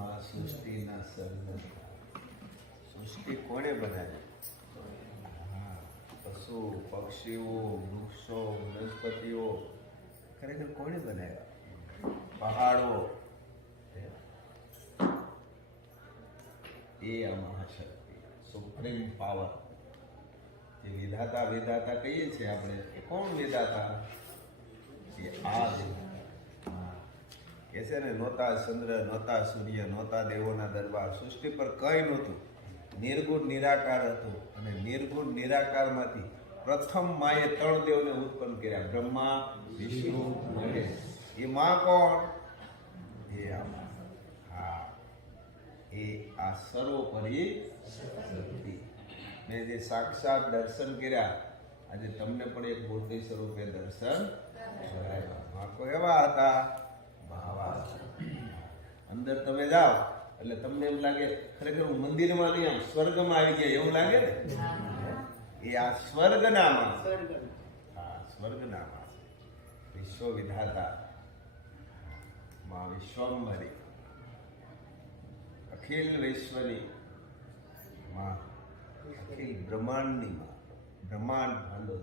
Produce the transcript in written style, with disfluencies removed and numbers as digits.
માં સૃષ્ટિના સર્જનતા. સૃષ્ટિ કોણે બનાવી? પશુ પક્ષીઓ, વૃક્ષો, વનસ્પતિઓ ખરેખર કોણે બનાવ્યા? પહાડો, એ આ મહાશક્તિ, સુપ્રીમ પાવર, જે વિધાતા વિધાતા કહીએ છીએ આપણે, એ કોણ વિધાતા? એ આ વિધાતા કે છે ને, નહોતા ચંદ્ર, નહોતા સૂર્ય, નહોતા દેવોના દરબાર, સૃષ્ટિ પર કંઈ નહોતું, નિર્ગુણ નિરાકાર હતું. અને નિર્ગુણ નિરાકારમાંથી પ્રથમ માએ 3 દેવને ઉત્પન્ન કર્યા, બ્રહ્મા, વિષ્ણુ, મહેશ. એ માં કોણ? એ આ માં. હા, એ આ સર્વોપરી શક્તિ. મેં જે સાક્ષાત દર્શન કર્યા, આજે તમને પણ એક મૂર્તિ સ્વરૂપે દર્શન કરાવ્યા. માકો એવા હતા, ભાવા. અંદર તમે જાઓ એટલે તમને એમ લાગે ખરેખર હું મંદિરમાં નહીં, આમ સ્વર્ગમાં આવી ગયા એવું લાગે ને. એ આ સ્વર્ગના માં. હા, સ્વર્ગના માં. વિશ્વ વિધાતા માં વિશ્વંભરી, અખિલ વિશ્વની માં, અખિલ બ્રહ્માંડની માં, બ્રહ્માંડ ભાંડો